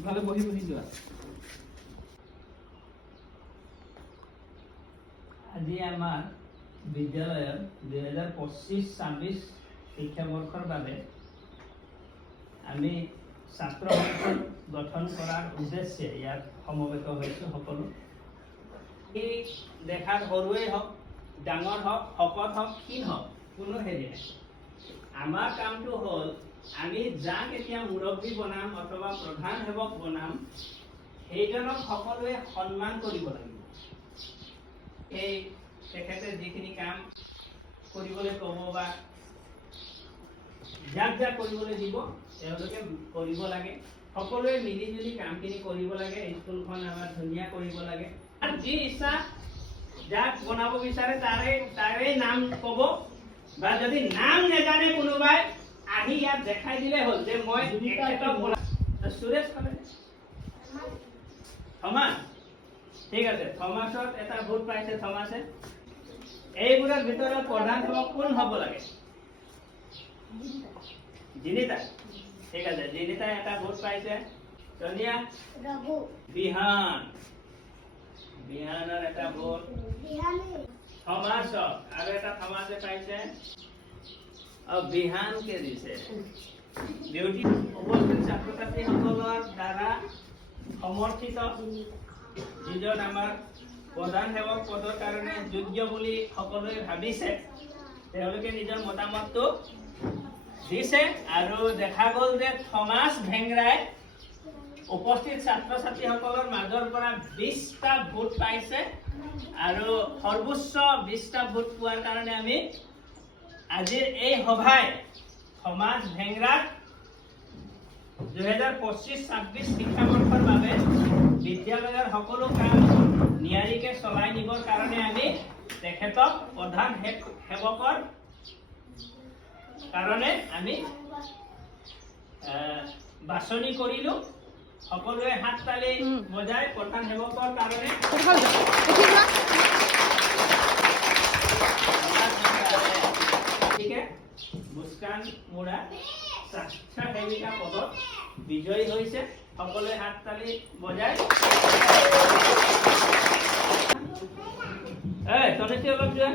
ইফালে বহি বহি যোৱা। আজি আমাৰ বিদ্যালয়ৰ 2025-26 শিক্ষাবৰ্ষৰ বাবে আমি ছাত্ৰ সংসদ গঠন কৰাৰ উদ্দেশ্যে ইয়াত সমবেত হৈছোঁ সকলো। এই দেখাত সৰুৱেই হওক, ডাঙৰ হওক, শকত হওক, ক্ষীণ হওক, কোনো হেৰি নাই। আমাৰ কামটো হ'ল আমি যাক এতিয়া মুৰব্বী বনাম অথবা প্ৰধান সেৱক বনাম, সেইজনক সকলোৱে সন্মান কৰিব লাগিব। এই তেখেতে যিখিনি কাম কৰিবলৈ ক'ব বা যাক যাক কৰিবলৈ দিব তেওঁলোকে কৰিব লাগে। সকলোৱে মিলি জুলি কামখিনি কৰিব লাগে। স্কুলখন আমাৰ ধুনীয়া কৰিব লাগে। যি ইচ্ছা যাক বনাব বিচাৰে তাৰে নাম ক'ব, বা যদি নাম নেজানে কোনোবাই আহি ইয়াত দেখাই দিলে হ'ল যে মই এখেতক বনাম। সুৰেশ ক'লে থমাস, ঠিক আছে, থমাসত এটা ভোট পাইছে থমাসে। এইবোৰৰ ভিতৰত প্ৰধান সেৱক কোন হ'ব লাগে? জিনিতা, ঠিক আছে, জিনিতাই এটা ভোট পাইছে। সোনিয়া, বিহান, বিহানৰ এটা ভোট। থমাসক আৰু এটা থমাসে পাইছে, বিহানকে দিছে। ডিউটি উপস্থিত ছাত্ৰ ছাত্ৰীসকলৰ দ্বাৰা সমৰ্থিত যিজন আমাৰ প্ৰধান সেৱক পদৰ কাৰণে যোগ্য বুলি সকলোৱে ভাবিছে, তেওঁলোকে নিজৰ মতামতটো দিছে। আৰু দেখা গ'ল যে থমাস ভেংৰাই উপস্থিত ছাত্ৰ ছাত্ৰীসকলৰ মাজৰ পৰা 20টা ভোট পাইছে। আৰু সৰ্বোচ্চ 20টা ভোট পোৱাৰ কাৰণে আমি আজিৰ এই সভাই থমাস ভেংৰাক 2025-26 শিক্ষাবৰ্ষৰ বাবে বিদ্যালয়ৰ সকলো কাম নিয়াৰিকৈ চলাই নিবৰ কাৰণে আমি তেখেতক প্ৰধান সেৱকৰ কাৰণে আমি বাছনি কৰিলোঁ। সকলোৱে হাত তালি বজাই প্ৰধান সেৱকৰ কাৰণে মুস্কান মুৰা স্বাস্থ্য সেৱিকা পদত বিজয়ী হৈছে। সকলোৱে হাত তালি বজাই তনেতি অলপ যোৱা।